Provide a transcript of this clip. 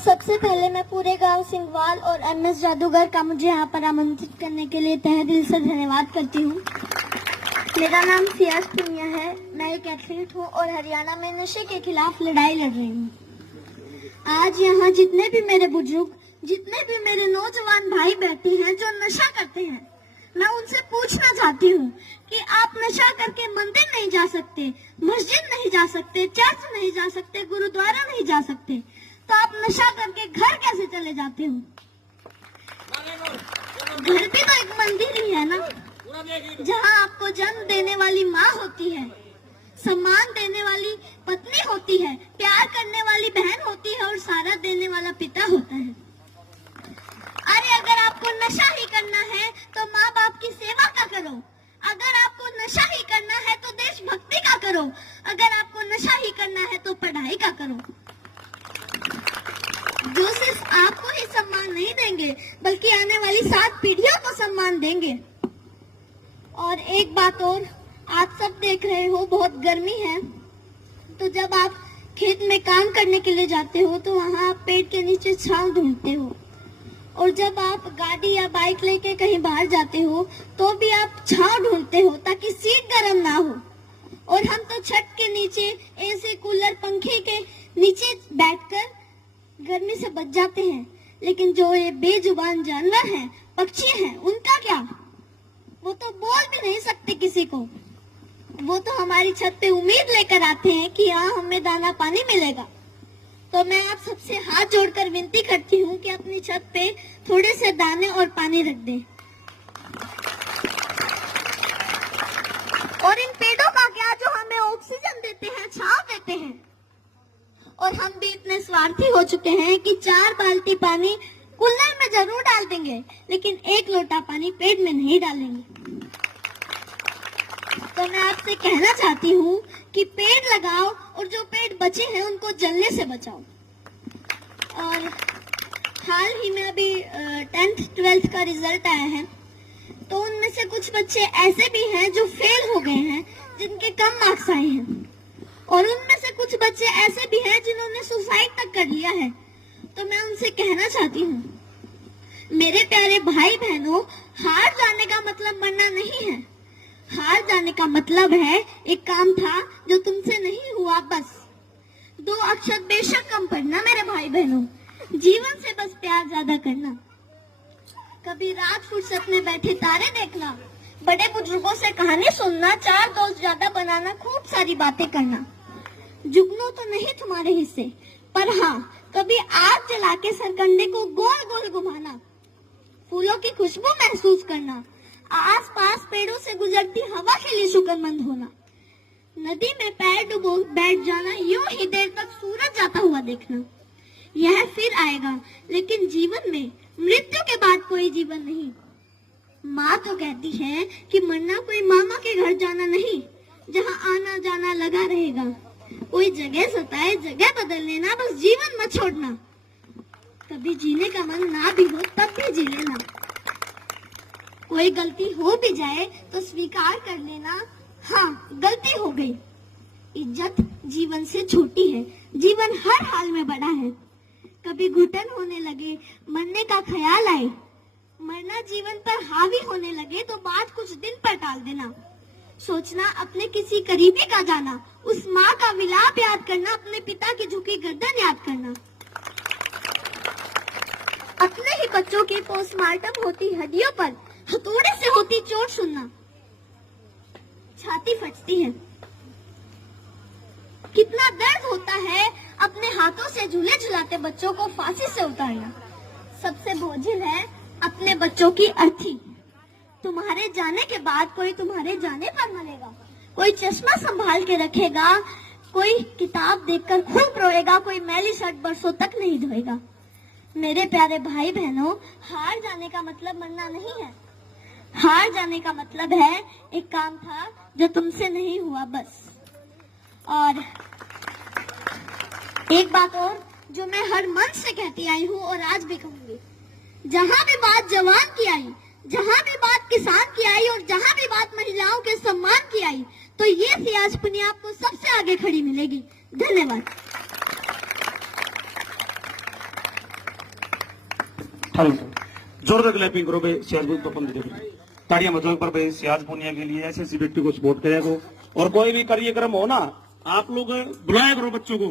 सबसे पहले मैं पूरे गांव सिंगवाल और एमएस जादूगर का मुझे यहाँ पर आमंत्रित करने के लिए तहे दिल से धन्यवाद करती हूँ। मेरा नाम सियाज पुनिया है। मैं एक एथलीट हूँ और हरियाणा में नशे के खिलाफ लड़ाई लड़ रही हूँ। आज यहाँ जितने भी मेरे बुजुर्ग, जितने भी मेरे नौजवान भाई बैठे हैं जो नशा करते हैं, मैं उनसे पूछना चाहती हूँ कि आप नशा करके मंदिर नहीं जा सकते, मस्जिद नहीं जा सकते, चर्च नहीं जा सकते, गुरुद्वारा नहीं जा सकते, तो आप नशा करके घर कैसे चले जाते हो? घर भी तो एक मंदिर ही है ना, जहाँ आपको जन्म देने वाली माँ होती है, सम्मान देने वाली पत्नी होती है, प्यार करने वाली बहन होती है और सारा देने वाला पिता होता है। अरे अगर आपको नशा ही करना है तो माँ बाप की सेवा का करो। अगर आपको नशा ही करना है तो देशभक्ति का करो। अगर आपको नशा ही करना है तो पढ़ाई का करो। जो सिर्फ आपको ही सम्मान नहीं देंगे बल्कि आने वाली 7 पीढ़ियों को सम्मान देंगे। और एक बात और, आप सब देख रहे हो बहुत गर्मी है, तो जब आप खेत में काम करने के लिए जाते हो तो वहाँ आप पेड़ के नीचे छांव ढूंढते हो, और जब आप गाड़ी या बाइक लेके कहीं बाहर जाते हो तो भी आप छांव ढूंढते हो ताकि सीट गर्म ना हो। और हम तो छत के नीचे एसी, कूलर, पंखे के नीचे बैठकर गर्मी से बच जाते हैं। लेकिन जो ये बेजुबान जानवर हैं, पक्षी हैं, उनका क्या? वो तो बोल भी नहीं सकते किसी को। वो तो हमारी छत पे उम्मीद लेकर आते हैं कि यहाँ हमें दाना पानी मिलेगा। तो मैं आप सबसे हाथ जोड़कर विनती करती हूँ कि अपनी छत पे थोड़े से दाने और पानी रख दें। और इन पेड़ों का क्या जो हमें ऑक्सीजन देते हैं, छांव देते हैं। और हम भी इतने स्वार्थी हो चुके हैं कि 4 बाल्टी पानी कूलर में जरूर डाल देंगे, लेकिन 1 लोटा पानी पेड़ में नहीं डालेंगे। तो मैं आपसे कहना चाहती हूँ कि पेड़ लगाओ और जो पेड़ बचे हैं उनको जलने से बचाओ। और हाल ही में अभी 10th 12th का रिजल्ट आया है, तो उनमें से कुछ बच्चे ऐसे भी हैं जो फेल हो गए हैं, जिनके कम मार्क्स आए हैं, और उनमें से कुछ बच्चे ऐसे भी हैं जिन्होंने सुसाइड तक कर लिया है। तो मैं उनसे कहना चाहती हूँ, मेरे प्यारे भाई बहनों, हार जाने का मतलब मरना नहीं है। हार जाने का मतलब है एक काम था जो तुमसे नहीं हुआ, बस 2 अक्षर बेशक कम पढ़ना मेरे भाई बहनों। जीवन से बस प्यार ज्यादा करना। कभी रात फुर्सत में बैठे तारे देखना, बड़े बुजुर्गों से कहानी सुनना, 4 दोस्त ज्यादा बनाना, खूब सारी बातें करना। जुगनू तो नहीं तुम्हारे हिस्से, पर हाँ, कभी आग जला के सरकंडे को गोल गोल घुमाना, फूलों की खुशबू महसूस करना, आसपास पेड़ों से गुजरती हवा के लिए शुक्रमंद होना, नदी में पैर डुबो बैठ जाना, यूं ही देर तक सूरज जाता हुआ देखना। यह फिर आएगा, लेकिन जीवन में मृत्यु के बाद कोई जीवन नहीं। माँ तो कहती है कि मरना कोई मामा के घर जाना नहीं, जहाँ आना जाना लगा रहेगा। कोई जगह सताए, जगह बदल लेना, बस जीवन मत छोड़ना। कभी जीने का मन ना भी हो तब भी जी लेना। कोई गलती हो भी जाए तो स्वीकार कर लेना, हाँ गलती हो गई। इज्जत जीवन से छोटी है, जीवन हर हाल में बड़ा है। कभी घुटन होने लगे, मरने का ख्याल आए, मरना जीवन पर हावी होने लगे तो बात कुछ दिन पर टाल देना। सोचना अपने किसी करीबी का जाना, उस माँ का विलाप याद करना, अपने पिता की झुकी गर्दन याद करना। अपने ही बच्चों की पोस्टमार्टम होती हड्डियों पर हथौड़े से होती चोट सुनना, छाती फटती है। कितना दर्द होता है अपने हाथों से झूले झुलाते बच्चों को फांसी से उतारना। सबसे बोझिल है अपने बच्चों की अर्थी। तुम्हारे जाने के बाद कोई तुम्हारे जाने पर मरेगा, कोई चश्मा संभाल के रखेगा, कोई किताब देखकर खूब रोएगा, कोई मैली शर्ट बरसों तक नहीं धोएगा। मेरे प्यारे भाई बहनों, हार जाने का मतलब मरना नहीं है। हार जाने का मतलब है एक काम था जो तुमसे नहीं हुआ, बस। और एक बात और जो मैं हर मंच से कहती आई हूँ और आज भी कहूंगी, जहाँ भी बात जवान की आई, जहाँ भी बात किसान की आई और जहाँ भी बात महिलाओं के सम्मान की आई, तो ये सियाज पुनिया आपको सबसे आगे खड़ी मिलेगी। धन्यवाद। हेलो जोरदार क्लैपिंग करो भाई सियाज तो अपन दे ताड़ियां बजाओ पर भाई सियाज पुनिया के लिए ऐसे व्यक्ति को सपोर्ट करेगा। और कोई भी कार्यक्रम हो ना, आप लोग बुलाया करो बच्चों को।